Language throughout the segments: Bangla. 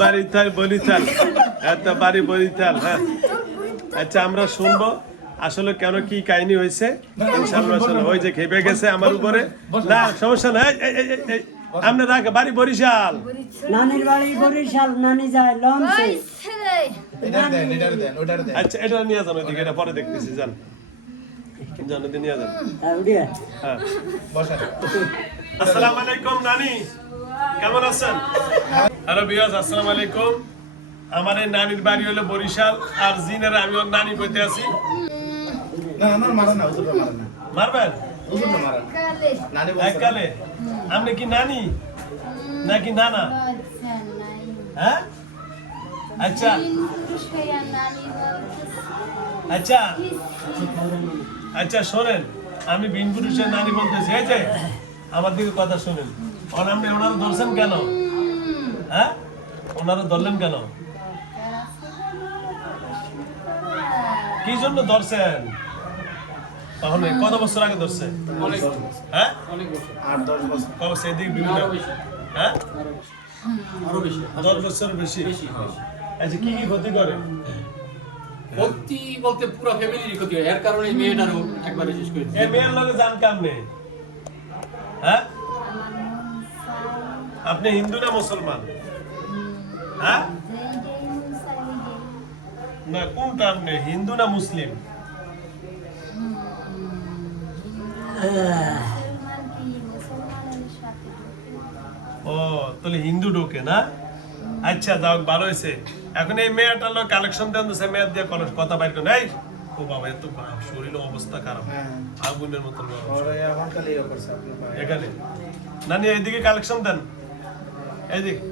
বাড়িথাল বলিথাল এত বাড়ি বলিথাল। হ্যাঁ আচ্ছা আমরা শুনবো আসলে কেন কি কাহিনী হয়েছে ইনশাআল্লাহ। ওই যে খেপে গেছে আমার উপরে, না সমস্যা নাই। আমরা রাখে বাড়ি বরিশাল, নানির বাড়ি বরিশাল, নানি যায় লঞ্চে। আচ্ছা এটা নিয়ে যান ওইদিকে, এটা পরে দেখতেছি। যান জানো নিয়ে যান। হ্যাঁ আসসালামু আলাইকুম নানি, কেমন আছেন? হ্যালো বিয়াস, আসসালামু আলাইকুম। আমার এই নানির বাড়ি হলো বরিশাল, আর জিনের আমি ওর নানি কইতে আছি। মারবেন এককালে? আপনি কি নানি নাকি নানা? হ্যাঁ আচ্ছা আচ্ছা আচ্ছা শোনেন, আমি বিন পুরুষের নানি বলতেছি। এই যে আমার দিকে কথা শোনেন। আপনি ওনারা ধরছেন কেন? হ্যাঁ ওনারা ধরলেন কেন? কি জন্য ধরছেন? তখন কত বছর আগে ধরছে? হ্যাঁ 8-10 বছর। কত বছর? এদিকে বিভিন্ন হ্যাঁ 10 বছর বেশি। আচ্ছা কি কি ক্ষতি করে? ক্ষতি বলতে পুরো ফ্যামিলির ক্ষতি হয়, এর কারণে মেয়েটারও একবারে শেষ করে দিয়েছে। এই মেয়ের লগে জান কেমনে? হ্যাঁ আপনি হিন্দু না মুসলমান? হ্যাঁ না কোনটা আপনি, হিন্দু না মুসলিম? ও তাহলে হিন্দু ঢোকে না? আচ্ছা যাও ভালো হয়েছে। এখন এই মেয়েটার লোক কালেকশন দেন, মেয়ের দিয়ে কথা বাইর করে। এই ও বাবা এত শরীর অবস্থা খারাপ, আগুনের মতন এখানে। নানি এইদিকে কালেকশন দেন, এইদিকে।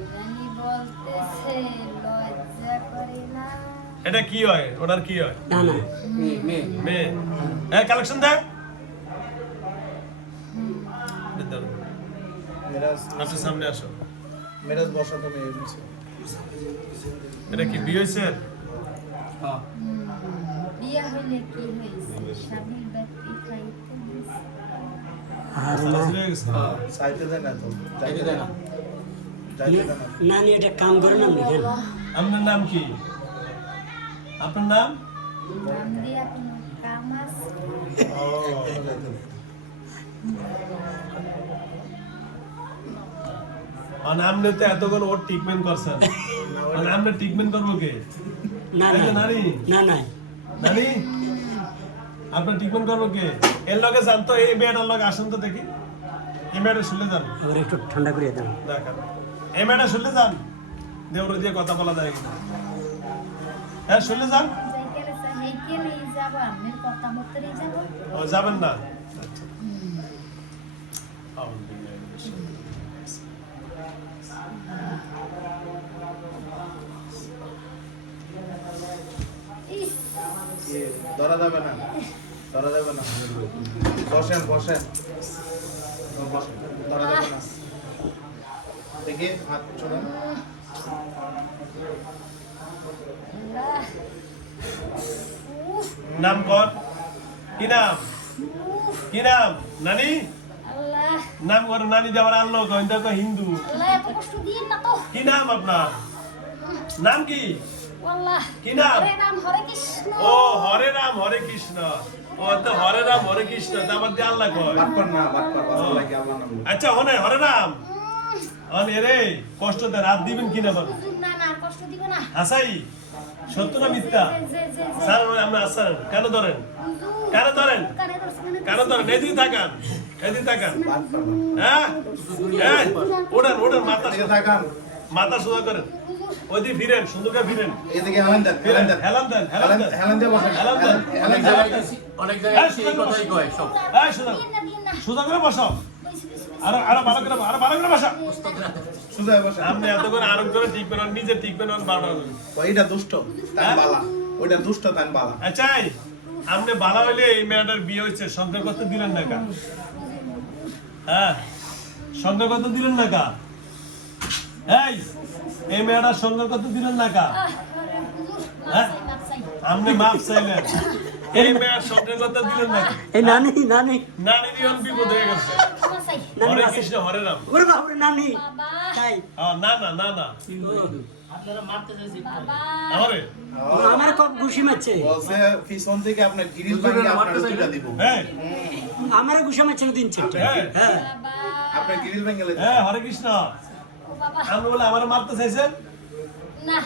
এটা কি হয়? ওনার কি হয়? মেয়ে। হ্যাঁ কালেকশন দেন। আপনার সামনে আসো। মেরাজ বসা তো মেয়ে বলছে। এটা কি বিয়ে হয়েছে? হ্যাঁ বিয়া হইলে কি হইছে? স্বামীর ব্যক্তি খাইতে দিছে। চাইতে দেয় না তো, চাইতে দেয় না। নানি এটা কাম করে না। আপনার নাম কি? আপনার নাম? নাম দিয়া কোনো কাম আছে? আপনি তো এতক্ষণ ওর ট্রিটমেন্ট করছেন, আপনি ট্রিটমেন্ট করবো কে? না না নানি না না নানি আপনার ট্রিটমেন্ট করবো কে? এর লগে যান তো, এই মেয়েটার লগে আসেন তো দেখি। এই মেয়েটা শুনলে যান, আবার একটু ঠান্ডা করে দেন। দেখেন এই মেয়েটা শুনলে যান, দেওর দিয়ে কথা বলা যায় কিনা। হ্যাঁ শুনলে যান। যাইতে আছে হেইকেলেই যাব, আমি কথা মতই যাব। ও যাবেন না? ধরা যাবে না, ধরা যাবে না। বসেন বসেন, ধরা যাবে না। দেখি হাত চড়ান। নাম কর, কি নাম? কি নাম নানি? আল্লাহ নাম কর। নানি যাবার আল্লাহ কয় হিন্দু। আল্লাহ এত কষ্ট দিন না তো। কি নাম আপনার? নাম কি? আল্লাহ কি নাম? হরে রাম হরে কৃষ্ণ। ও হরে রাম হরে কৃষ্ণ। ও তো হরে রাম হরে কৃষ্ণ, তারপর দিয়ে আল্লাহ কয়। বাটপার না, বাটপার বাসা লাগে আমার নাম। আচ্ছা হনে হরে রাম রে কষ্ট দেন, রাত দিবেন কিনা বল? না না কষ্ট দিব না। আসাই সত্য না মিথ্যা? স্যার আমরা আসার কেন ধরেন? কেন ধরেন? কেন ধরেন? এদিকে তাকান, এদিকে তাকান। হ্যাঁ এই ওঠেন ওঠেন, মাথা এদিকে তাকান, মাথা সোজা করেন, ওইদিকে ফিরেন, সুন্দর করে ফিরেন। এদিকে হেলান দেন, হেলান দেন, হেলান দেন, হেলান দেন, হেলান দিয়ে বসেন, হেলান দেন। অনেক জায়গায় অনেক জায়গায় এই কথাই কয় সব। এই সোজা সোজা করে বসো। আরো আরো ভালো করে, আরো ভালো করে বসো। সোজা হয়ে বসেন। আপনি এত করে আরো করে টিকবেন, নিজে টিকবেন, বারবার। ওইটা দুষ্ট তাই বালা, ওইটা দুষ্ট তাই বালা। আচ্ছা আপনি ভালো হইলে এই মেয়েটার বিয়ে হয়েছে, সন্দেহ করতে দিলেন না কা? হ্যাঁ সন্দেহ করতে দিলেন না কা? এই মেয়েটার সন্দেহ করতে দিলেন না কা? হ্যাঁ আপনি মাপ চাইলেন, এই মেয়ের সন্দেহ করতে দিলেন না। এই নানি নানি নানি জীবন বিপদ হয়ে গেছে। ক্ষমা চাই। নানি হরে আছে। কৃষ্ণ হরে রাম। ওরে বাবা নানি বাবা, তাই না না না না বাবা। আমারে আমার কব ঘুষি মারছে বলছে পিছন থেকে আপনার গ্রিল ভাঙিয়ে আপনার দুইটা দিব হ্যাঁ আমারও ঘুষা মারছে দিন চারটে হ্যাঁ হ্যাঁ বাবা। আপনার গ্রিল ভেঙে গেলে হ্যাঁ হরে কৃষ্ণ। ও বাবা। আপনি বলে আমার মারতে চাইছেন না।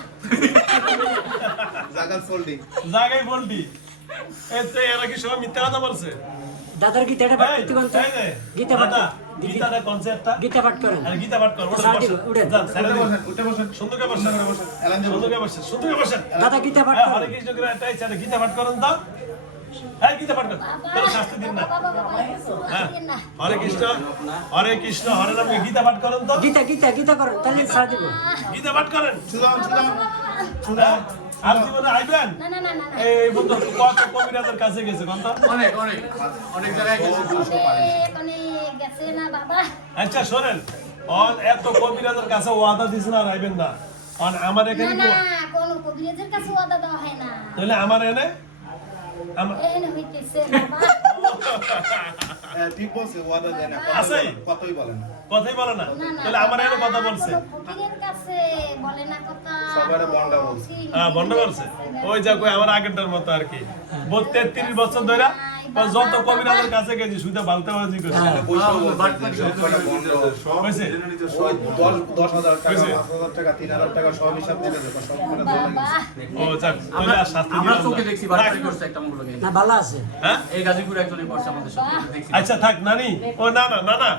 জাগাত ফোল্ডিং জায়গায় বলটি এই তো এরা কি সবাই মিথ্যা কথা বলছে? দাদার গীতাটা পাঠ করতে কোন এই যে, গীতা পাঠ দাদা, গীতাটা কনসেপ্টটা গীতা পাঠ করেন আর গীতা পাঠ করো ওটা সারা বসেন। দিবো, উঠেন। যান, সারা দিবো। উঠে বসেন সুন্দর করে বসেন এলান যাবো। সুন্দর করে বসেন সুন্দর করে বসেন দাদা গীতা পাঠ হ্যাঁ, করেন হরে কৃষ্ণ করে একটা ইচ্ছা আছে, গীতা পাঠ করেন তো হ্যাঁ গীতা পাঠ করেন তাহলে শাস্তি দিন না বাবা, বাবা, হ্যাঁ দিন না। হরে কৃষ্ণ হরে রাম গীতা পাঠ করেন তো গীতা গীতা গীতা করেন তাহলে সারা দিব গীতা পাঠ করেন সুদাম সুদাম হ্যাঁ? আর জীবনে আইবেন না, না, না, না, না। এই বন্ধু কত কবিরাজের কাছে গেছে কোন তো অনেক অনেক অনেক জায়গায় গেছে। অনেক গেছে না বাবা। আচ্ছা শোনেন অন এত কবিরাজের কাছে ওয়াদা দিছে না আর আইবেন না অন আমার না, এখানে না, কোনো কবিরাজের কাছে ওয়াদা দেওয়া হয় না। তাহলে আমার এনে আমার এহেন হইতেছে বাবা। ঠিক বলছে ওয়াদা দেয় না আছেই? কতই বলেন কথাই বলে না না, না, তাহলে আমার এনে কথা বাবা, বলছে কোনো ফকিরের কাছে বলে না কথা। সবারে বন্ডা বলছে। বন্ধ করছে ওই যা কই আমার আগেরটার মতো আর কি 33 বছর ধরে যত কবিরাজের কাছে গেছি শুধু বালতাবাজি করছে হয়েছে? ওই 10,000 টাকা হয়েছে? 5,000 টাকা 3,000 টাকা সব হিসাব দিলে দেখো সব করে ধরে বাবা, ও যাক তাহলে আর শাস্তি আমরা দিলাম চোখে না। দেখছি থাক। বাড়ি করছে একটা মূল্যকে না ভালো আছে হ্যাঁ এই গাজীপুর একজনই করছে আমাদের সাথে দেখছি আচ্ছা থাক নানি ও না না না না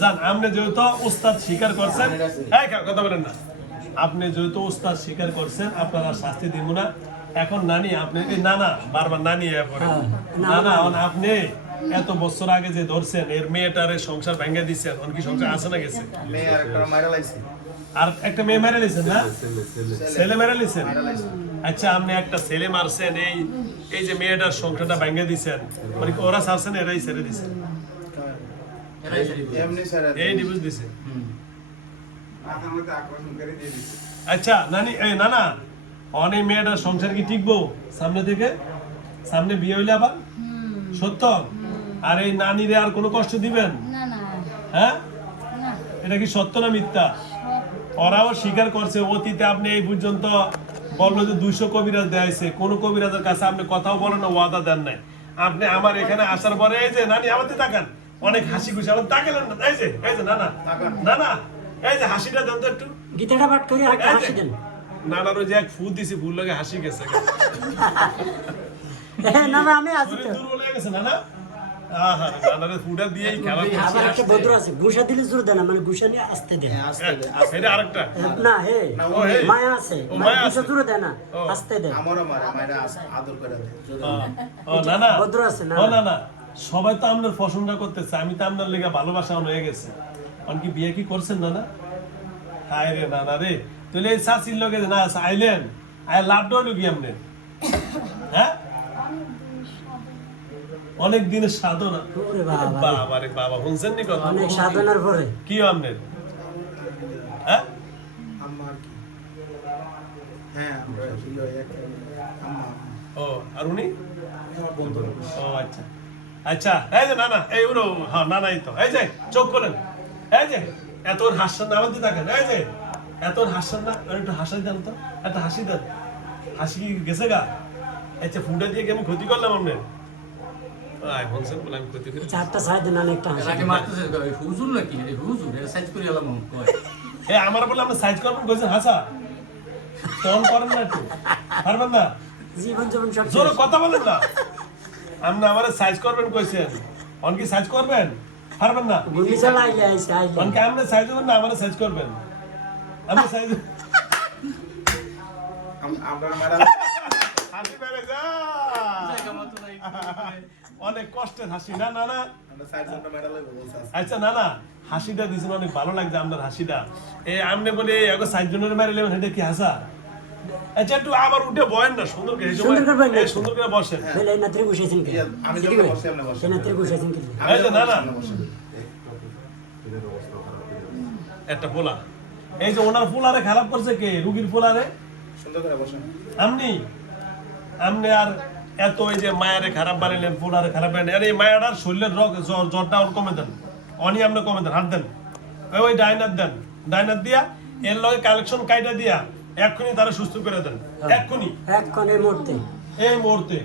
জান আপনি যেহেতু উস্তাদ স্বীকার করছেন এই কথা বলেন না আপনি যেহেতু উস্তাদ স্বীকার করছেন আপনারা শাস্তি দিব না এখন নানি আপনি এই না না বারবার নানি এ পড়ে না না এখন আপনি এত বছর আগে যে ধরছেন এর মেয়েটারে সংসার ভেঙে দিচ্ছেন অন কি সংসার আছে না গেছে মেয়ে আর একটা মাইরা লাইছে আর একটা মেয়ে মেরে দিয়েছেন না ছেলে মেরে দিয়েছেন আচ্ছা আপনি একটা ছেলে মারছেন এই যে মেয়েটার সংসারটা ভেঙে দিচ্ছেন মানে কি ওরা ছাড়ছেন এরাই ছেড়ে দিচ্ছেন এরাই সারি দিবে। এমনি স্যার এই ডিভোর্স দিছে হুম। আচ্ছা নানি এই না না অনেক মেয়েটার সংসার কি টিকবো সামনে থেকে সামনে বিয়ে হইলে আবার সত্য আর এই নানিরে আর কোনো কষ্ট দিবেন না, না, হ্যাঁ না, এটা কি সত্য না মিথ্যা সব ওরাও স্বীকার করছে অতীতে আপনি এই পর্যন্ত বললো যে 200 কবিরাজ দেয়াইছে কোন কবিরাজের কাছে আপনি কথাও বলেন না ওয়াদা দেন নাই আপনি আমার এখানে আসার পরে এই যে নানি আমাদের তাকান অনেক হাসি খুশি আমার তাকালেন না এই যে না না না না এই যে হাসিটা দেন তো একটু গীতাটা পাঠ করে আর একটা হাসি দেন নানার ওই যে এক ফু দিছি ফুল লাগে হাসি গেছে না না আমি আছি শরীর তো দুর্বল হয়ে গেছে নানা আহা নানারে ফুটা দিয়েই খেলা আবার একটা ভদ্র আছে ঘুষা দিলে জোর দেন না মানে ঘুষা নিয়ে আসতে দেন এটা আরেকটা না হে ও হে। মায়া আছে ও, মায়া ঘুষা আছে। জোরে দেয় না ও। আসতে দেন আমারও মারে মাইরা আদর করে দেয় ও না না ভদ্র আছে না ও না না সবাই তো আপনার পছন্দ করতেছে আমি তো আপনার লেগে ভালোবাসা হয়ে গেছে কি বিয়ে কি করছেন না না হায় রে না না রে তাহলে এই শাশির লগে না আইলেন আই লাভ ডলো কি আপনি হ্যাঁ অনেক দিনের সাধনা ওরে বাবা বাবা রে বাবা শুনছেন নি কথা অনেক সাধনার পরে কি আপনার হ্যাঁ আমার কি হ্যাঁ আমরা ছিল এক আম্মা ও আর উনি আমার বন্ধু ও আচ্ছা আচ্ছা এই যে না না এই উড়ো হ্যাঁ না নাই তো এই যে চোখ করেন এই যে এত হাসছেন না আমাদের দেখেন এই যে এত হাসছেন না আর একটু হাসাই দেন তো একটা হাসি দেন হাসি কি গেছে গা আচ্ছা ফুটা দিয়ে কি আমি ক্ষতি করলাম আপনার আয় বলছেন বলে আমি ক্ষতি করি চারটা সাইড দেন আর একটা হাসি এরাকে দেন। মারতেছে এই হুজুর নাকি এই হুজুর এরা সাইজ করে এলাম কয় এ আমার বলে আপনি সাইজ করবেন কইছেন হাসা তখন করেন না একটু পারবেন না জীবন জীবন সব জোরে শেষ। কথা বলেন না আপনি আমার সাইজ করবেন কইছেন অন কি সাইজ করবেন পারবেন না গুলি চালা আইলে আইসে আইলে অন কি আপনি সাইজ করবেন না আমার সাইজ করবেন আপনি সাইজ আমরা মারা হাসি বেড়ে যা অনেক কষ্টের হাসি না না না আমরা সাইড সাইড মারা লইবো বলছে আচ্ছা না না হাসিটা দিছেন অনেক ভালো লাগছে আপনার হাসিটা এই আমনে বলে এগো সাইজ জনের মারি লেবেন এটা কি হাসা আচ্ছা একটু আবার উঠে বয়েন না সুন্দর করে এই সময় সুন্দর করে বয়েন না। এই সুন্দর করে বসেন বলে এই নাত্রে বসেছেন কি আমি যখন বসে আপনি বসে এই নাত্রে বসেছেন কি এই যে না না বসে একটা পোলা এই যে ওনার পোলারে খারাপ করছে কে রুগীর পোলারে সুন্দর করে বসেন আমনি আমনে আর এত ওই যে মায়ারে খারাপ বানাইলেন পোলারে খারাপ বানাইলেন আর এই মায়াটার শরীরের রোগ জ্বরটা ওর কমে দেন অনি আমরা কমে দেন, হাত দেন, ওই ডাইনার দেন, ডাইনার দিয়া এর লগে কালেকশন কাইটা দিয়া এক্ষুনি তারা সুস্থ করে দেন, এক্ষুনি এক্ষণের মুহূর্তে এই মুহূর্তে।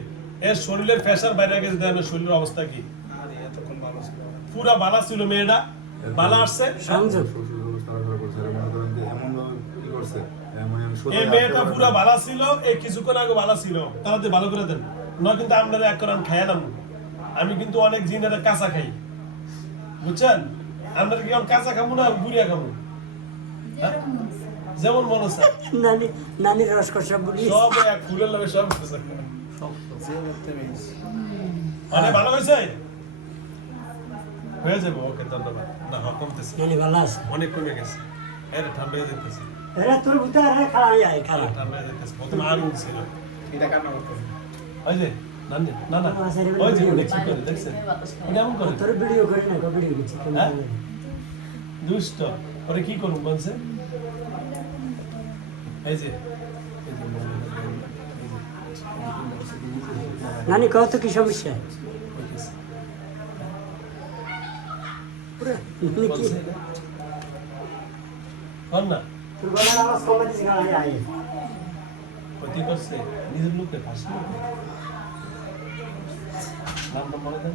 এর শরীরের প্রেশার বাইরে গেছে, দেন শরীরের অবস্থা কি? আরে এতক্ষণ ভালো ছিল পুরা বালা ছিল মেয়েটা, বালা আসছে। সংযোগ এই মেয়েটা পুরা বালা ছিল, এই কিছুক্ষণ আগে বালা ছিল, তাড়াতাড়ি ভালো করে দেন, নয় কিন্তু আপনারা এক করান খাইয়া নাম। আমি কিন্তু অনেক জিনের কাঁচা খাই, বুঝছেন? আপনারা কি এখন কাঁচা খাবো না বুড়িয়া খাবো? যেরকম হচ্ছে। যেমন মনে হচ্ছে নানির রসকসা বলি সব এক ফুলের লগে সব কাঁচা খাবো। যে করতে মিস অনেক ভালো হয়েছে, হয়ে যাবে। ওকে, ধন্যবাদ। না হ্যাঁ, কমতেছে, নানি ভালো আছে অনেক কমে গেছে। এর ঠান্ডা হয়ে যেতেছে, এরা তোর ভিতরে খাওয়া যায় খারাপ ঠান্ডা হয়ে যেতেছে। প্রথমে আগুন ছিল, এটা কান্না করতেছে ওই যে না না না, ওই যে উনি ঠিক করে দেখছেন, উনি এমন করে তোর ভিডিও করে না ভিডিও করছি হ্যাঁ? দুষ্ট ওরে কি করুন বলছে, এই যে নানি কত কি সমস্যা বলছে কর না, তুই বলার আওয়াজ কমে দিস গায়ে আয় ক্ষতি করছে নিজের লোকে ফাঁসি। নামটা মনে দেন,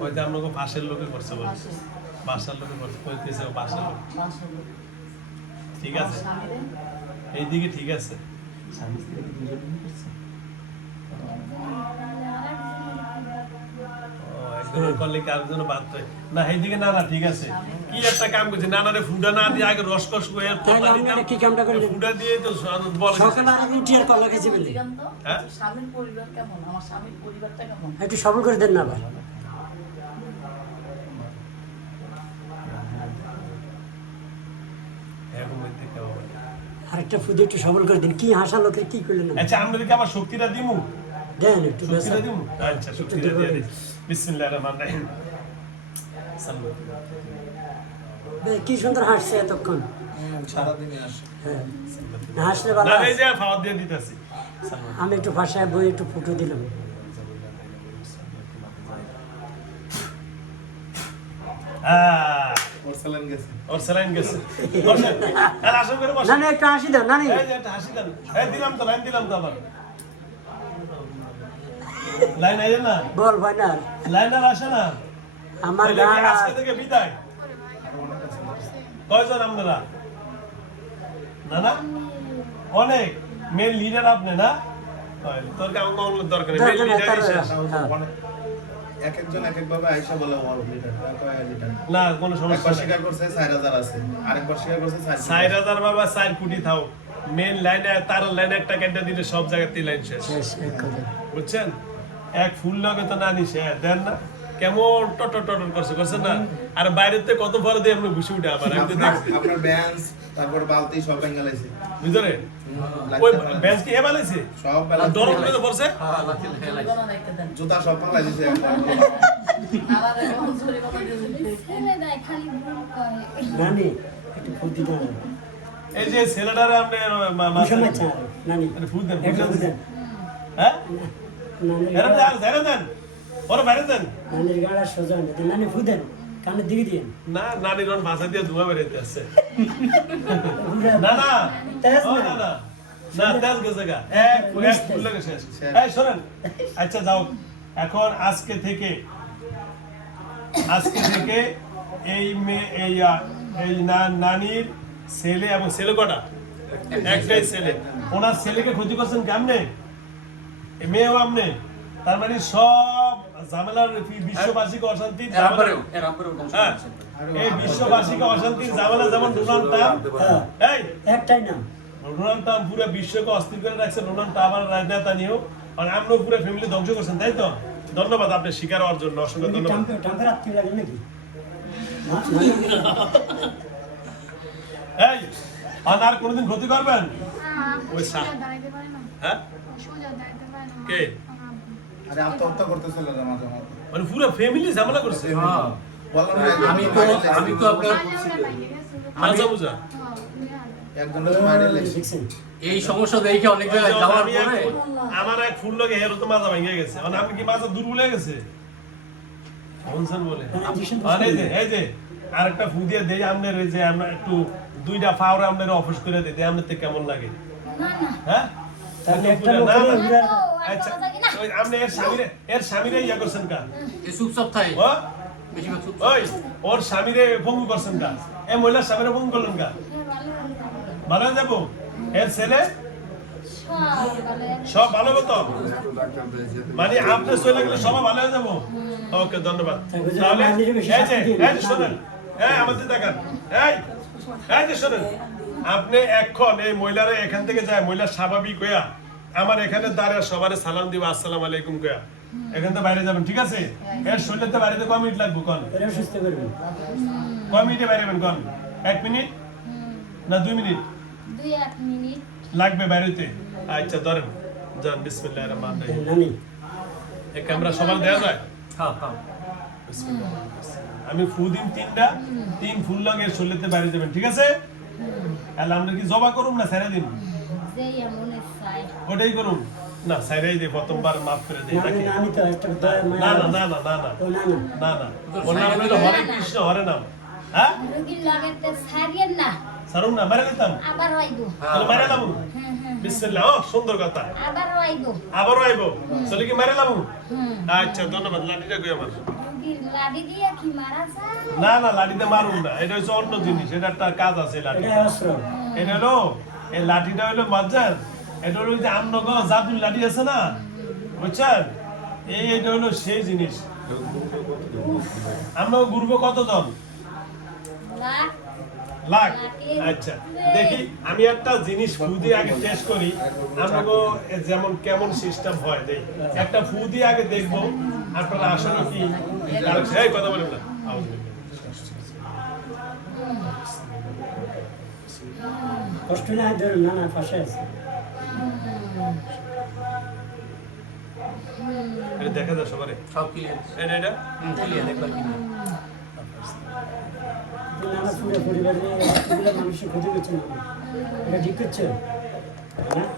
হয়তো আপনাকে পাশের লোকে করছে বলছে, বাসার লোকে করছে, কইতেছে বাসার লোক। ঠিক আছে, এইদিকে ঠিক আছে। স্বামী স্ত্রী কি দুজনেই করছে? একজনের করলে কি আরেকজনের বাদ দেয়? না এইদিকে না না ঠিক আছে। কি একটা কাম করছে, নানারে ফুটা না দিয়ে আগে রসকস করে তাহলে আপনারা কি কামটা করলেন? ফুটা দিয়ে তো বলে সকালে আর উঠি আর কলা খেয়েছি বলে হ্যাঁ? স্বামীর পরিবার কেমন, আমার স্বামীর পরিবারটা কেমন? একটু সবল করে দেন না আবার এরকম দেখতে হবে। আরেকটা ফুদে একটু সবল করে দিন কি হাসা লোকের কি করলেন আচ্ছা আপনাদেরকে আমার শক্তিটা দিমু, দেন একটু শক্তিটা দিমু। আচ্ছা শক্তিটা দিয়ে দিই। বিসমিল্লাহির রহমানির রহিম। কি সুন্দর হাসছে এতক্ষণ সারাদিনই আসে হ্যাঁ না হাসলে ভালো না হয়। এই যে খাওয়া দিয়ে দিতেছি। আমি একটু ভাষায় বই একটু ফুটো দিলাম পোর্সেলেন গেছে ওর স্যালাইন গেছে। বসেন। আর আসুন করে বসেন। নানি একটু হাসি দাও নানি এই যে একটা হাসি দেন। এই দিলাম তো, লাইন দিলাম তো আবার। লাইন আইছে না? বল ভাই না লাইন আর আসে না? আমার তাহলে কি গান আজকে থেকে বিদায়? কয়জন আপনারা? না না? অনেক। মেন লিডার আপনি না? তোর কেমন মামলার দরকার নেই। মেন লিডার শেষ। এক একজন এক এক ভাবে আইসা বলে ওয়ার্ড লিডার কয় লিডার না কোনো সমস্যা একবার নেই। স্বীকার করছে 4000 আছে আরেকবার স্বীকার করছে 4000 4,000 বাবা 4 কোটি থাও। মেন লাইনে তার লাইনে একটা কেটে দিলে সব জায়গাতেই লাইন শেষ। শেষ এক কথা বুঝছেন? এক ফুল লগে তো না নিছে দেন না, কেমন টটর টটর করছে না? আর বাইরের থেকে কত ফল দিয়ে আমরা ঘুষি উঠে আবার আমি তো দেখছি আপনার বেঞ্চ তারপর বালতি সব বেঙ্গালাইছে ভিতরে ওই বেঞ্চ কি হেবালাইছে সব আর বেলা ডর করে পড়ছে। হ্যাঁ লাকি হেলাইছে ঠিকানা দেখতে দেন। জুতা সব পালা দিছে আবার এরকম জোরে কথা দিয়ে ছেলে দেয় খালি ভুল করে। নানি একটু ফুটি দাও এই যে ছেলেটারে আপনি ভীষণ আচ্ছা নানি ফুল দেন, একটু ফুল ফুট দেন। দেন হ্যাঁ নানির এরম গাড়া- দেন, ছেড়ে দেন, ওরা বাইরে দেন। নানির গাড়া সোজা হয়ে যায়। নানি ফু দেন কানের দিকে দিন না নানির ওর ভাষা দিয়ে ধোঁয়া বেরোতে আসছে। না না তেজ ও, না। না না তেজ গেছে গা, এক ফুল লাগে শেষ। এই শোনেন, আচ্ছা যাও এখন আজকে থেকে এই এই নানির ছেলে এবং ছেলে কটা? একটাই ছেলে। ওনার ছেলেকে ক্ষতি করছেন কেমনে? এই মেয়েও আমনে, তার মানে সব ঝামেলার বিশ্ববাসীকে অশান্তির ঝামেলা- হ্যাঁ, এই বিশ্ববাসীকে অশান্তির ঝামেলা যেমন ডোনাল্ড ট্রাম্প, এই একটাই নাম ডোনাল্ড ট্রাম্প পুরো বিশ্বকে অস্থির করে রাখছে, ডোনাল্ড ট্রাম্প আর রাজনেতা নিয়েও, আর আমরাও পুরো ফ্যামিলি ধ্বংস করছেন, তাই তো? ধন্যবাদ আপনার শিকার হওয়ার জন্য, অসংখ্য ধন্যবাদ। টাম্পের আত্মীয় লাগে নাকি এই আর কোনোদিন ক্ষতি করবেন? ওই সোজা দাঁড়াইতে পারে না। হ্যাঁ সোজা দাঁড়াইতে পারে না। কে? আমার আব্বু। আরে আত্মহত্যা করতেছিল না মাঝে মাঝে মানে পুরো ফ্যামিলি ঝামেলা করছে। হ্যাঁ। বললাম না আমি তো আপনার আগে ওরা বাইরে গেছে। আচ্ছা বুঝা হ্যাঁ, উনি আগে। একজনের মাইরে লেগেছে দেখছেন এই সমস্যা দেখে অনেক জায়গায় যাওয়ার আমি পরে আমার এক ফুল লগে হেরো তো মাথা ভেঙে গেছে, মানে আমি কি মাথা দুর্বল হয়ে গেছে? বলছেন বলে ইঞ্জেকশন আর এই যে আরেকটা ফু দিয়ে দেই আপনার এই যে আমরা একটু দুইটা ফাওরে আপনার অফিস করে দিই আপনার থেকে কেমন লাগে না না হ্যাঁ তাহলে একটা না, লোকের না। উড়ার আচ্ছা ওই আপনি এর স্বামীরে ইয়া করছেন কা এই সুপ সপ্তাহে ও বেশিরভাগ সুপ ওই ওর স্বামীরে পঙ্গু করছেন কা এই মহিলার স্বামীরে পঙ্গু করলেন কা ভালো হয়ে যাবো এর ছেলে সব ভালো হতো মানে আপনি চলে গেলে সবাই ভালো হয়ে যাবো ওকে ধন্যবাদ তাহলে এই যে শোনেন আমাদের দেখান এই যে শোনেন আপনি এখন এই মহিলারা এখান থেকে যায় মহিলা স্বাভাবিক হইয়া আমার এখানে দাঁড়িয়ে সবার সালাম দিবা আসসালামু আলাইকুম কইয়া এখান থেকে বাইরে যাবেন ঠিক আছে এর শরীরতে বাইরে কয় মিনিট লাগবে কোন এরা সুস্থ করবেন কয় মিনিটে বাইরে যাবেন কোন 1 মিনিট না 2 মিনিট 2-1 মিনিট লাগবে বাইরেতে আচ্ছা ধরেন যান বিসমিল্লাহির রহমানির রহিম নানি এই ক্যামেরা সবার দেয়া যায় হ্যাঁ হ্যাঁ বিসমিল্লাহ। আমি ফু দিন 3টা 3 ফুল লাগে শরীরতে বাইরে যাবেন ঠিক আছে তাহলে আমরা কি জবা করুম না ছেড়ে দিন যেই এমন চাই ওটাই করুন না ছেড়েই দে প্রথমবার মাফ করে দেই নানি নাকি নানি তো একটা দয়া না মায়া না না না না না ও না না না না ওর নাম হলো হরে কৃষ্ণ হরে নাম হ্যাঁ রোগীর লাগেতে ছাড়িয়েন না সারুম না মেরে দিতাম আবার আইব তাহলে মেরে লামু হ্যাঁ হ্যাঁ বিসমিল্লাহ ও সুন্দর কথা আবার আইব আবারও আইবো চলে কি মেরে লামু হুম আচ্ছা ধন্যবাদ লাঠিটা কই আমার রোগীর লাডি দিয়ে কি মারা যায় না না লাঠিতে মারুন না এটা হচ্ছে অন্য জিনিস এটা একটা কাজ আছে লাঠি এটা অস্ত্র এটা হলো এই লাঠিটা হলো মজ্জার এটা হলো ওই যে আমনগ জাদুর লাঠি আছে না বুঝছেন এইটা হলো সেই জিনিস আমরা ঘুরবো কতজন লাখ লাখ আচ্ছা দেখি আমি একটা জিনিস ফু দিয়ে আগে টেস্ট করি আমাকে যেমন কেমন সিস্টেম হয় দেই একটা ফু দিয়ে আগে দেখবো আপনারা আসলে কি এই কথা বলেন না কষ্ট না ধরুন না না পাশে আছে এটা দেখা যায় সবারে সব ক্লিয়ার এটা ক্লিয়ার একবার কিনা নানা পুরো পরিবারে এতগুলো মানুষের ক্ষতি করছে না এটা ঠিক করছে হ্যাঁ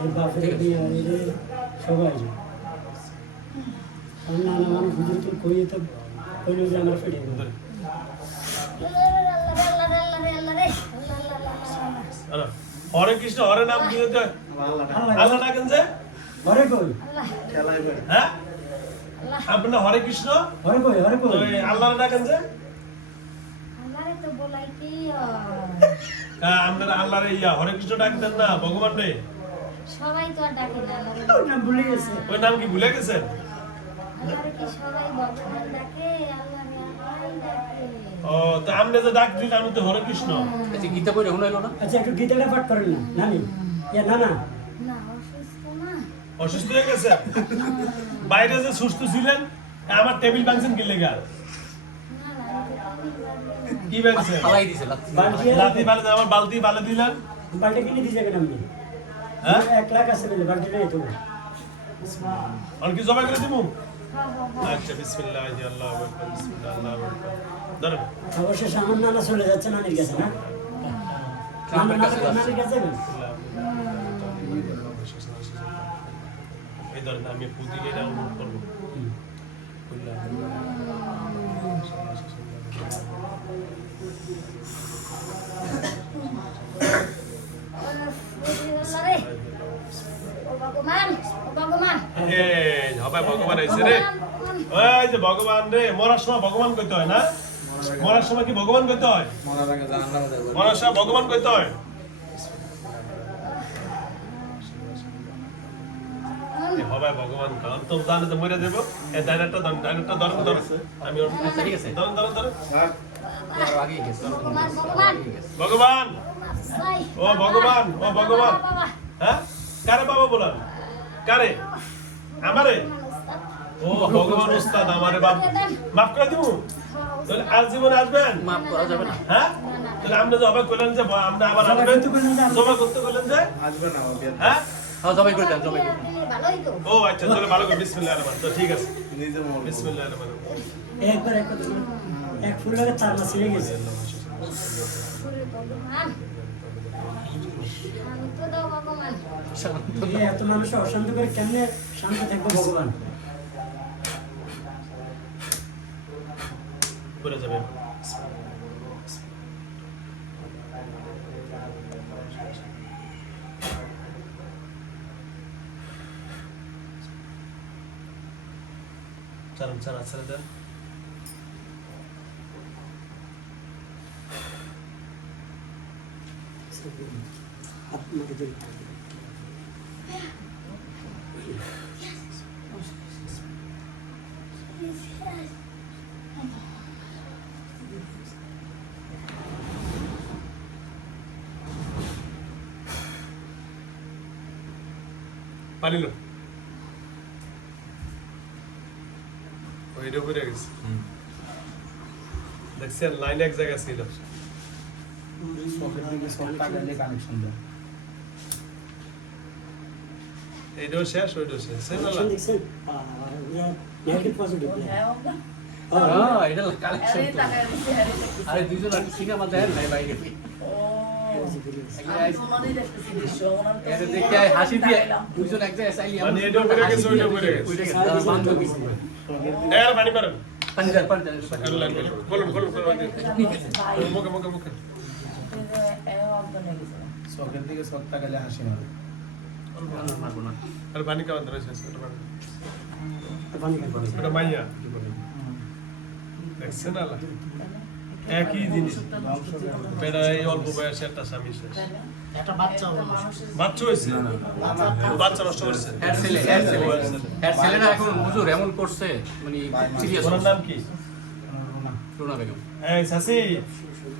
ওর বাপের বিয়ে হইলে সবাই যায় আর নানা মানুষ হুজুর তো কইয়ে তো কইলো যে আমরা ফেটে গেল হরে কৃষ্ণ হরে নাম কি হতে আল্লাহ ডাকেন যে হরে কই খেলায় বেড়ে হ্যাঁ আপনার হরে কৃষ্ণ হরে কই হরে কই ওই আল্লাহ ডাকেন যে আমারে তো বলাই কি আপনারা আল্লাহর ইয়া হরে কৃষ্ণ ডাকতেন না ভগবান রে সবাই তো আর ডাকে না আমারে ওর নাম ভুলে গেছে ওই নাম কি ভুলে গেছেন আমারে কি সবাই ভগবান ডাকে আল্লাহরে আল্লাহই ডাকে ও তো আপনি যে ডাক দিলেন আমি তো হরে কৃষ্ণ আচ্ছা গীতা বই রেহুন এলো না আচ্ছা একটু গীতাটা পাঠ করেন না নানি ইয়া না না না অসুস্থ না অসুস্থ হয়ে গেছে বাইরে যে সুস্থ ছিলেন আমার টেবিল ভাঙছেন কি লেগা না কি ভাঙছেন ফালাই দিছে লাত্তি। বালতি লাঠি বালে আমার বালতি বালে দিলেন বালতি কিনে দিয়েছে কেন আপনি হ্যাঁ 1 লাখ আছে বলে বালতিটা এই তো আর কি জমা করে দিমু আচ্ছা বিসমিল্লাহ আল্লাহু আকবার বিসমিল্লাহ আল্লাহু আকবার ধরেন অবশেষে আমার নানা চলে যাচ্ছে নানির কাছে না ট্রাম্পের কাছে যাচ্ছে। নানির কাছে যাবেন? এই ধরেন আমি পুদিকে ডাউনলোড করবো আল্লাহরে ও ভগবান ও ভগবান এই হবে ভগবান আইছে রে ওই যে ভগবান রে মরার সময় ভগবান কইতে হয় না মরার সময় কি ভগবান কইতে হয় মরার আগে জাহান্নামে যাবে মরার সময় ভগবান কইতে হয় এই হবে ভগবান কারণ তো জানে যে মরে যাবো এই ডাইনারটা ধরুন আমি ওর আচ্ছা, ঠিক আছে। ধরুন আর আরো আগেই গেছে ভগবান ভগবান ভগবান সাই ও ভগবান ও ভগবান হ্যাঁ কারে বাবা বলেন কারে আমারে ও ভগবান উস্তাদ আমারে বাপ মাফ করে দিমু তাহলে আজ জীবনে আসবেন মাফ করা যাবে না হ্যাঁ তাহলে আপনি যে অবাক করলেন যে আমরা আবার আসবেন জমা করতে বললেন যে আসবে না আমার বিয়ে হ্যাঁ হ্যাঁ জবাই করে দেন জবাই করে দেন। ভালোই তো ও আচ্ছা তাহলে ভালো করে বিসমিল্লাহির রহমানির রহিম তো ঠিক আছে নিজে মরবো বিসমিল্লাহির রহমানির রহিম একবার এক ফুল লাগে 4 মাস ছিঁড়ে গেছে ওরে ভগবান শান্ত দাও ভগবান এত মানুষ অশান্ত করে কেমনে শান্ত থাকবে ভগবান উপরে যাবে চালান চালান ছেড়ে দেন আপনাকে যদি পানি লো ওইটা উপরে গেছে দেখছেন লাইন এক জায়গায় ছিল চোখের দিকে চোখ তাকালে কানেকশন দেয় এইটাও শেষ ওইটাও শেষ দেখছেন দেখছেন নেগেটিভ পজিটিভ হ্যাঁ এটা কালেকশন আরে টাকা দিছে আরে দেখতেছি। আরে দুইজন আর সিনেমা দেন নাই বাইরে ও আমি তো ওনারই দেখতেছি দৃশ্য ওনার তো এর দেখে হাসি দিয়ে দুইজন এক জায়গায় চাইলি মানে এটা উপরে গেছে ওইটা উপরে গেছে বান্ধবী এর পানি পারেন পাঞ্জার পাঞ্জার বলুন বলুন বলুন ভাই মুখে মুখে মুখে অজ্ঞান হয়ে গেছে চোখের দিকে চোখ তাকালে হাসি মারে মারবো না আর পানি কেমন ধরেছে পানি খাবেন এটা মাইয়া দেখছেন না একই জিনিস বেড়া এই অল্প বয়সে একটা স্বামী শেষ একটা বাচ্চা বাচ্চা হয়েছে বাচ্চা নষ্ট করছে এর ছেলেটা এখন হুজুর এমন করছে মানে সিরিয়াস ওনার নাম কি রুনা বেগম এই সাসি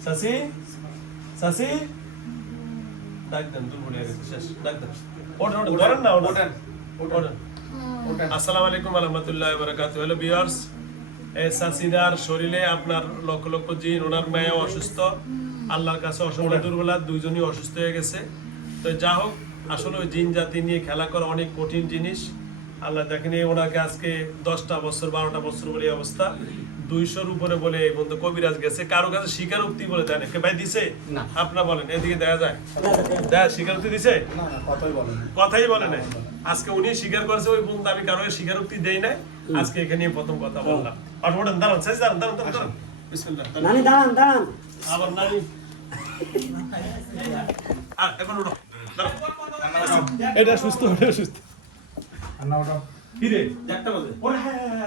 সাসি সাসি ডাক দেন দুর্বড়িয়া গেছে শেষ ডাক দেন ওঠেন ওঠেন ধরেন না ওঠেন ওঠেন আসসালামু আলাইকুম ওয়া রাহমাতুল্লাহি ওয়া বারাকাতুহু হ্যালো ভিউয়ার্স এই সাসিদার শরীরে আপনার লক্ষ লক্ষ জিন ওনার মেয়ে অসুস্থ আল্লাহর কাছে অসংখ্য দুর্বলা দুইজনই অসুস্থ হয়ে গেছে তো যা হোক আসলে ওই জিন জাতি নিয়ে খেলা করা অনেক কঠিন জিনিস আল্লাহ দেখেন ওনাকে আজকে 10টা বছর 12টা বছর বলে এই অবস্থা 200-র উপরে বলে এই বন্ধু কবিরাজ গেছে কারো কাছে স্বীকারোক্তি বলে দেন কে ভাই দিছে না। আপনারা বলেন এদিকে দেখা যায় দেখা স্বীকারোক্তি দিছে না না কথাই বলেন কথাই বলে নাই আজকে উনি স্বীকার করেছে ওই বন্ধু আমি কারো স্বীকারোক্তি দেই নাই আজকে এখানে প্রথম কথা বললাম আর ওঠেন দাঁড়ান শেষ দাঁড়ান দাঁড়ান দাঁড়ান বিসমিল্লাহ নানি দাঁড়ান দাঁড়ান আবার নানি আর এখন উঠো দাঁড়াও এটা সুস্থ এটা সুস্থ রান্না ওটা কি রে একটা বাজে ওরে হ্যাঁ